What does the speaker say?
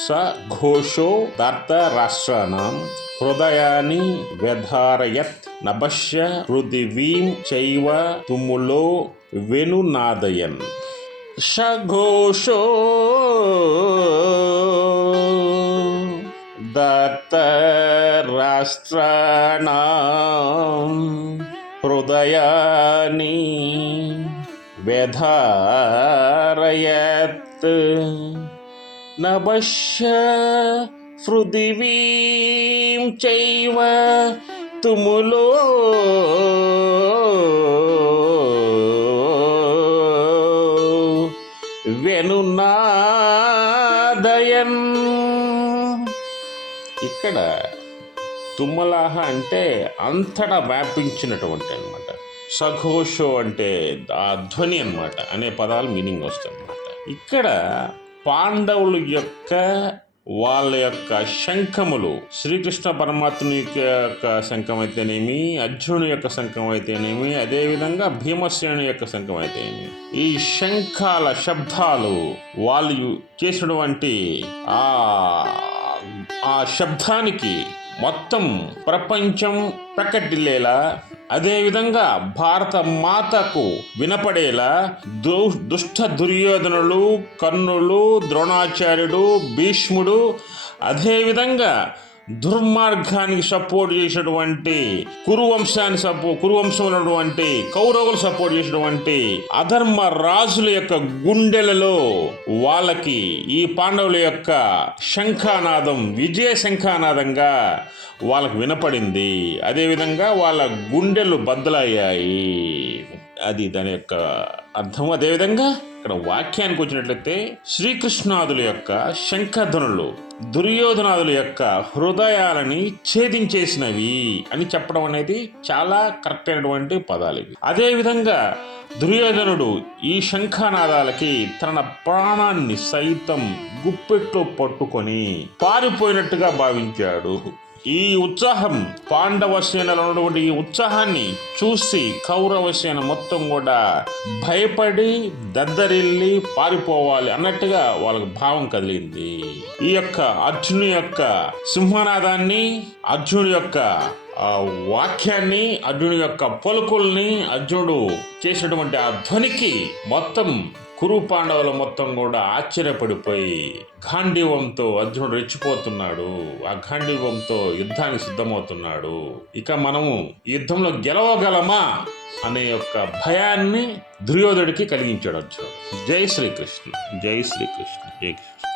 స ఘోషో ధర్తరాష్ట్రాణం హృదయాని వ్యధారయత్ నభశ్య పృథివీం చైవ తుములో వెనునాదయన్. సఘోషో దత్తరాష్ట్రాణాం హృదయాని వ్యధారయత్ నభశ్య పృథివీం చైవ తుములో వెనునాదయన్. ఇక్కడ తుమ్మలాహ అంటే అంతటా వ్యాపించినటువంటి అనమాట. సఘోషో అంటే ఆ ధ్వని అనమాట అనే పదాలు మీనింగ్ వస్తాయి అనమాట. ఇక్కడ పాండవుల యొక్క వాళ్ళ యొక్క శంఖములు, శ్రీకృష్ణ పరమాత్ముని యొక్క శంఖం అయితేనేమి, అర్జునుని యొక్క శంఖం అయితేనేమి, అదేవిధంగా భీమసేనుని యొక్క శంఖం అయితేనేమి, ఈ శంఖాల శబ్దాలు వాళ్ళు చేసినటువంటి ఆ శబ్దానికి మొత్తం ప్రపంచం ప్రకటిల్లేలా, అదేవిధంగా భారత మాతకు వినపడేలా దుష్ట దుర్యోధనులు, కర్ణులు, ద్రోణాచార్యుడు, భీష్ముడు, అదేవిధంగా దుర్మార్గానికి సపోర్ట్ చేసినటువంటి కురువంశంలో ఉన్నటువంటి కౌరవులు సపోర్ట్ చేసినటువంటి అధర్మ రాజుల యొక్క గుండెలలో వాళ్ళకి ఈ పాండవుల యొక్క శంఖానాదం విజయ శంఖానాదంగా వాళ్ళకు వినపడింది. అదేవిధంగా వాళ్ళ గుండెలు బద్దలయ్యాయి. అది దాని యొక్క అర్థం. అదేవిధంగా ఇక్కడ వాక్యానికి వచ్చినట్లయితే శ్రీకృష్ణాదుల యొక్క శంఖధ్వనులు దుర్యోధనాదుల యొక్క హృదయాలని ఛేదించేసినవి అని చెప్పడం అనేది చాలా కరెక్ట్ అయినటువంటి పదాలు ఇవి. అదేవిధంగా దుర్యోధనుడు ఈ శంఖనాదాలకి తన ప్రాణాన్ని సైతం గుప్పెట్లో పట్టుకొని పారిపోయినట్టుగా భావించాడు. ఈ ఉత్సాహం పాండవ సేనలో ఉన్నటువంటి ఈ ఉత్సాహాన్ని చూసి కౌరవ సేన మొత్తం కూడా భయపడి దద్దరిల్లి పారిపోవాలి అన్నట్టుగా వాళ్ళకు భావం కదిలింది. ఈ యొక్క అర్జునుని యొక్క సింహనాదాన్ని, అర్జునుడి యొక్క వాక్యాన్ని, అర్జునుడి యొక్క పలుకుల్ని, అర్జునుడు చేసినటువంటి ఆ ధ్వనికి మొత్తం కురు పాండవులు మొత్తం కూడా ఆశ్చర్యపడిపోయి గాంధీవంతో అర్జునుడు రెచ్చిపోతున్నాడు. ఆ గాంధీవంతో యుద్ధానికి సిద్ధమవుతున్నాడు. ఇక మనము యుద్ధంలో గెలవగలమా అనే యొక్క భయాన్ని దుర్యోధనుడికి కలిగించాడు అర్జునుడు. జై శ్రీకృష్ణ, జై శ్రీకృష్ణ, జై కృష్ణ.